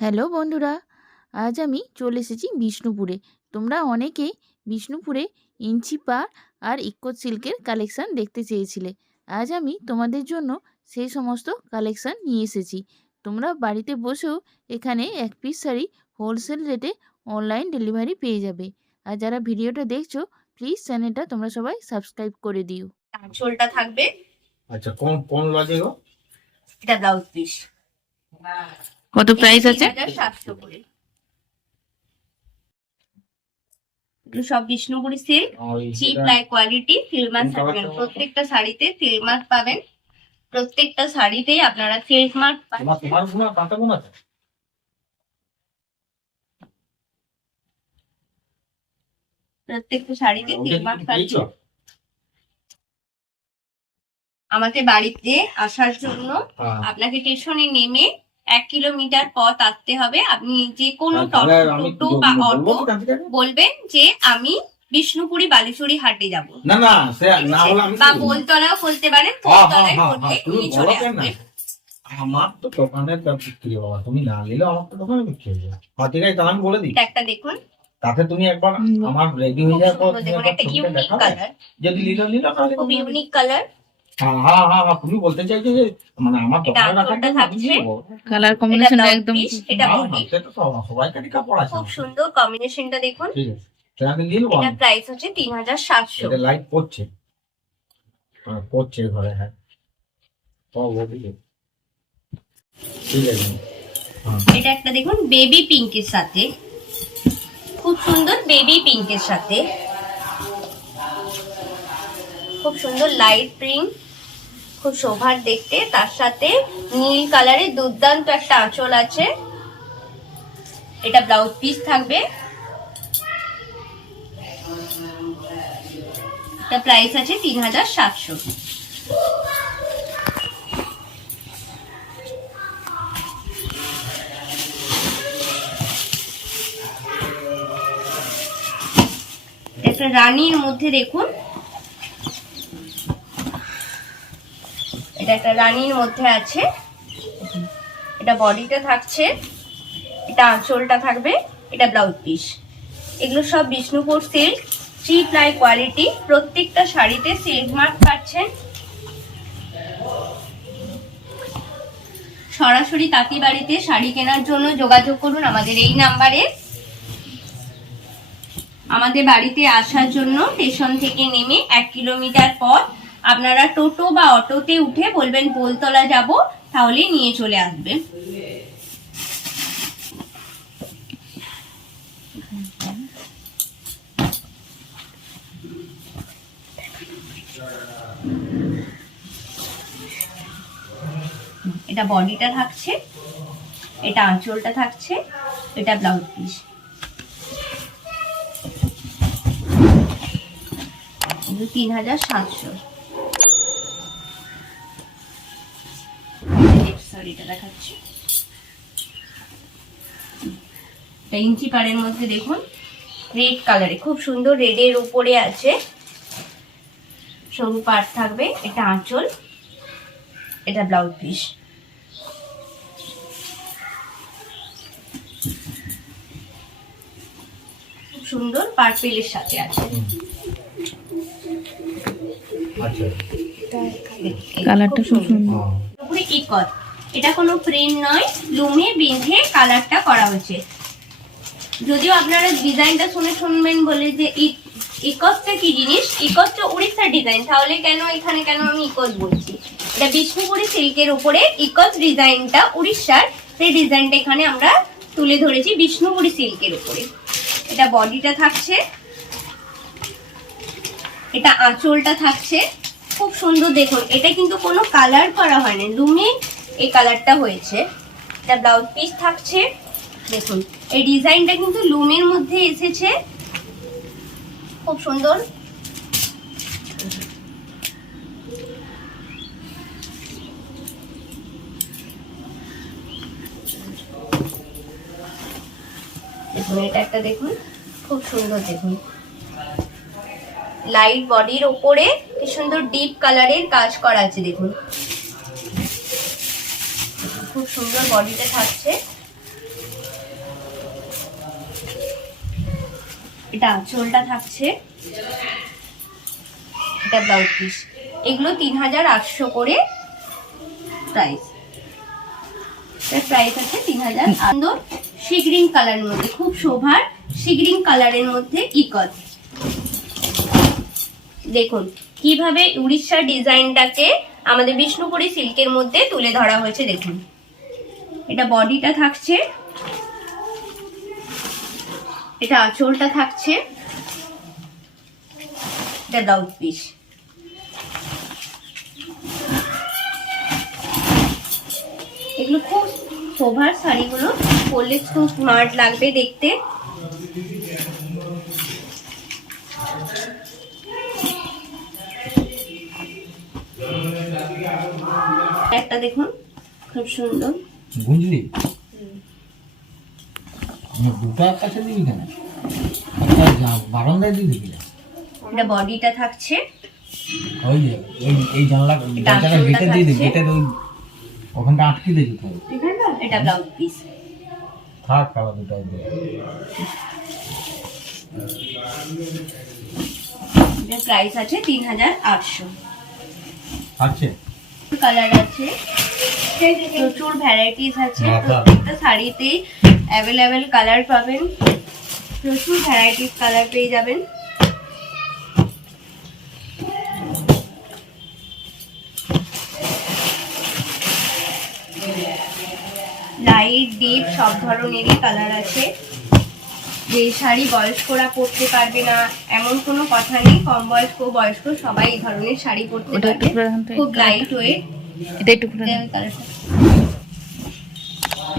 Hello বন্ধুরা, আজ আমি চলে এসেছি বিষ্ণুপুরে। তোমরা অনেকেই বিষ্ণুপুরে ইঞ্চি পাড় আর ইক্কো সিল্কের কালেকশান দেখতে চেয়েছিলে। আজ আমি তোমাদের জন্য সেই সমস্ত কালেকশান নিয়ে এসেছি। তোমরা বাড়িতে বসেও এখানে এক পিস শাড়ি হোলসেল রেটে অনলাইন ডেলিভারি পেয়ে যাবে। আর যারা ভিডিওটা দেখছো প্লিজ চ্যানেলটা তোমরা সবাই সাবস্ক্রাইব করে দিও। ঝোলটা থাকবে। আচ্ছা, কোন কোন লজে গো? এটা ব্লাউজ পিস। কত প্রাইস আছে? 3700 করে। এগুলো সব বিষ্ণুপুরি সিল্ক, চিপ লাই কোয়ালিটি, সিল্ক মার্ক থাকবেন প্রত্যেকটা শাড়িতে। সিল্ক মার্ক পাবেন প্রত্যেকটা শাড়িতেই আপনারা সিল্ক মার্ক পাবেন। তোমার গুণ কাটা গুণ আছে? প্রত্যেকটা শাড়িতে সিল্ক মার্ক পাচ্ছেন। আমাদের বাড়িতে আসার জন্য আপনাকে স্টেশনে নেমে 1 কিলোমিটার পথ আসতে হবে। আপনি যে কোনো টোটো বা অটো বলবেন যে আমি বিষ্ণুপুরি বালেশ্বরী হাটে যাব। না না, সে না হলে আমি বা বোলতলাও বলতে পারেন, বোলতলায় বললে তুমি চলে আসবে। আমার তো দোকানের বিক্রি বাবা, তুমি না নিলে আমার তো দোকানে বিক্রি হয়ে যাবে। ঠিক আছে, তাহলে আমি বলে দিই। একটা দেখুন, তাতে তুমি একবার আমার রেডি হয়ে যাওয়ার পর দেখুন একটা ইউনিক কালার, যদি নিল তাহলে খুব ইউনিক কালার। হ্যাঁ হ্যাঁ হ্যাঁ, তুমি বলতে চাইছো যে মানে আমার দোকানে রাখাটা থাকছে কালার কম্বিনেশনটা একদম এটা বডি, সবাই কাটি কাপড় আছে। খুব সুন্দর কম্বিনেশনটা দেখুন। ঠিক আছে, তাহলে আমি নিয়ে নেবো। এটা প্রাইস হচ্ছে 3700। এটা লাইট পড়ছে, পড়ছে ঘরে। হ্যাঁ, ঠিক আছে। এটা একটা দেখুন বেবি পিঙ্কের সাথে, খুব সুন্দর বেবি পিঙ্কের সাথে, খুব সুন্দর লাইট প্রিন্ট, খুব শোভার দেখতে। তার সাথে নীল কালারের দুর্দান্ত একটা আঁচল আছে। এটা ব্লাউজ পিস থাকবে। এটা প্রাইস আছে 3700। একটা রানীর মধ্যে দেখুন, এটা একটা রানীর মধ্যে আছে। এটা বডিটা থাকছে, এটা আঁচলটা থাকবে, এটা ব্লাউজ পিস। এগুলো সব বিষ্ণুপুর সিল্ক, চিপ লাই কোয়ালিটি। প্রত্যেকটা শাড়িতে সিল্ক মার্ক পাচ্ছেন। সরাসরি তাঁতিবাড়িতে শাড়ি কেনার জন্য যোগাযোগ করুন আমাদের এই নাম্বারে। আমাদের বাড়িতে আসার জন্য স্টেশন থেকে নেমে 1 কিলোমিটার পর আপনারা টোটো বা অটোতে উঠে বলবেন বোলতলা যাব, তাহলে নিয়ে চলে আসবে। এটা বডিটা থাকছে, এটা আঁচলটা থাকছে, এটা ব্লাউজ পিস। 3700। শাড়িটা দেখাচ্ছি, ইঞ্চি পাড়ের মধ্যে দেখুন রেড কালারে, খুব সুন্দর রেডের উপরে আছে, সরু পাড় থাকবে। এটা আঁচল, এটা ব্লাউজ পিস। খুব সুন্দর পার্পেলের সাথে আছে। কালারটা খুব সুন্দর। পুরো ইকত, এটা কোনো প্রিন্ট নয়, লুমে বেঁধে কালারটা করা হয়েছে। যদিও আপনারা ডিজাইনটা শুনবেন বলে যে ইকতটা কি জিনিস, ইকতটা উড়িষ্যার ডিজাইন, তাহলে কেন এখানে কেন আমি ইকত বলছি? এটা বিষ্ণুপুরি সিল্কের উপরে ইকত ডিজাইনটা উড়িষ্যার, সেই ডিজাইনটা এখানে আমরা তুলে ধরেছি বিষ্ণুপুরি সিল্কের উপরে। এটা বডিটা থাকছে, এটা আঁচলটা থাকছে, খুব সুন্দর দেখুন। এটা কিন্তু কোনো কালার করা হয়নি, লুমে এই কালারটা হয়েছে। এটা ব্লাউজ পিস থাকছে, দেখুন এই ডিজাইনটা কিন্তু লুমের মধ্যে এসেছে, খুব সুন্দর। দেখুন এটা একটা দেখুন, খুব সুন্দর দেখুন, লাইট বডির ওপরে কি সুন্দর ডিপ কালারের কাজ করা আছে। দেখুন খুব সুন্দর বডিতে থাকছে। এটা আঁচলটা থাকছে, এটা ব্লাউজ পিস। এগুলো 3800 করে প্রাইস। এর প্রাইস আছে 3000। সুন্দর সি গ্রিন কালারের মধ্যে, খুব শোভার সি গ্রিন কালারের মধ্যে ইকত। দেখুন কিভাবে উড়িষ্যার ডিজাইনটাকে আমাদের বিষ্ণুপুরি সিল্কের মধ্যে তুলে ধরা হয়েছে। দেখুন এটা বডিটা থাকছে, এটা আঁচলটা থাকছে, এটা ব্লাউজ পিস। এগুলো খুব শোভার শাড়িগুলো, পরলে খুব স্মার্ট লাগবে দেখতে। একটা দেখুন খুব সুন্দর, বুঝলি আমার দুটো কাছে দিবি কেন, বারান্দায় দিয়ে দিবি। এটা বডিটা থাকছে, ওই যে এই জানলা দরজাটা গেটে দিয়ে দিবি, গেটের ওই ওখানটা আটকে দিয়ে দিতে হবে। এটা ব্লাউজ পিস। থাক কালা দুটো দিয়ে। এটার প্রাইস আছে 3800। আছে কালার আছে, প্রচুর ভ্যারাইটিস আছে, বাবা। প্রত্যেকটা শাড়িতেই অ্যাভেলেবেল কালার পাবেন, প্রচুর ভ্যারাইটিস কালার পেয়ে যাবেন। লাইট ডিপ সব ধরনেরই কালার আছে। যে শাড়ি বয়স্করা পরতে পারবে না এমন কোনো কথা নেই, কম বয়স্ক বয়স্ক সবাই এই ধরনের শাড়ি পরতে ওটা একটু পারবে। করে দেখান তো, খুব লাইট ওয়েট, এটা একটু করে দেখান।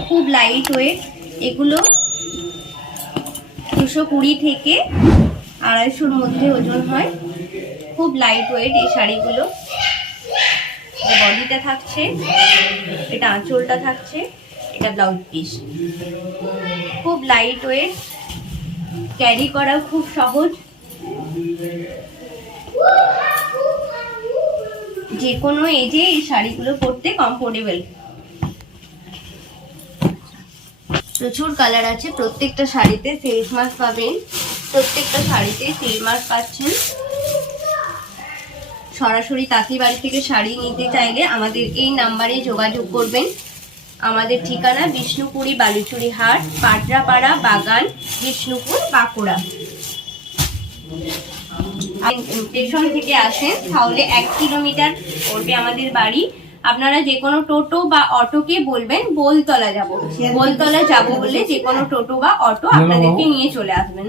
খুব লাইট ওয়েট। এগুলো 220 থেকে 250-র মধ্যে ওজন হয়। খুব লাইট ওয়েট এই শাড়িগুলো। বডিটা থাকছে, এটা আঁচলটা থাকছে, এটা ব্লাউজ পিস। খুব লাইট ওয়েট, ক্যারি করাও খুব সহজ, যে কোনো এজে এই শাড়িগুলো পরতে কমফোর্টেবল। প্রচুর কালার আছে, প্রত্যেকটা শাড়িতে ফেস মাস্ক পাবেন, প্রত্যেকটা শাড়িতে ফেস মাস্ক পাচ্ছেন। সরাসরি তাঁতি বাড়ি থেকে শাড়ি নিতে চাইলে আমাদের এই নাম্বারে যোগাযোগ করবেন। আমাদের ঠিকানা বিষ্ণুপুরি বালুচুরি হাট, পাটরাপাড়া বাগান, বিষ্ণুপুর, বাঁকুড়া। স্টেশন থেকে আসেন তাহলে 1 কিলোমিটার পড়বে আমাদের বাড়ি। আপনারা যে কোনো টোটো বা অটোকে বলবেন বোলতলা যাব, বোলতলা যাব বলে যে কোনো টোটো বা অটো আপনাদেরকে নিয়ে চলে আসবেন।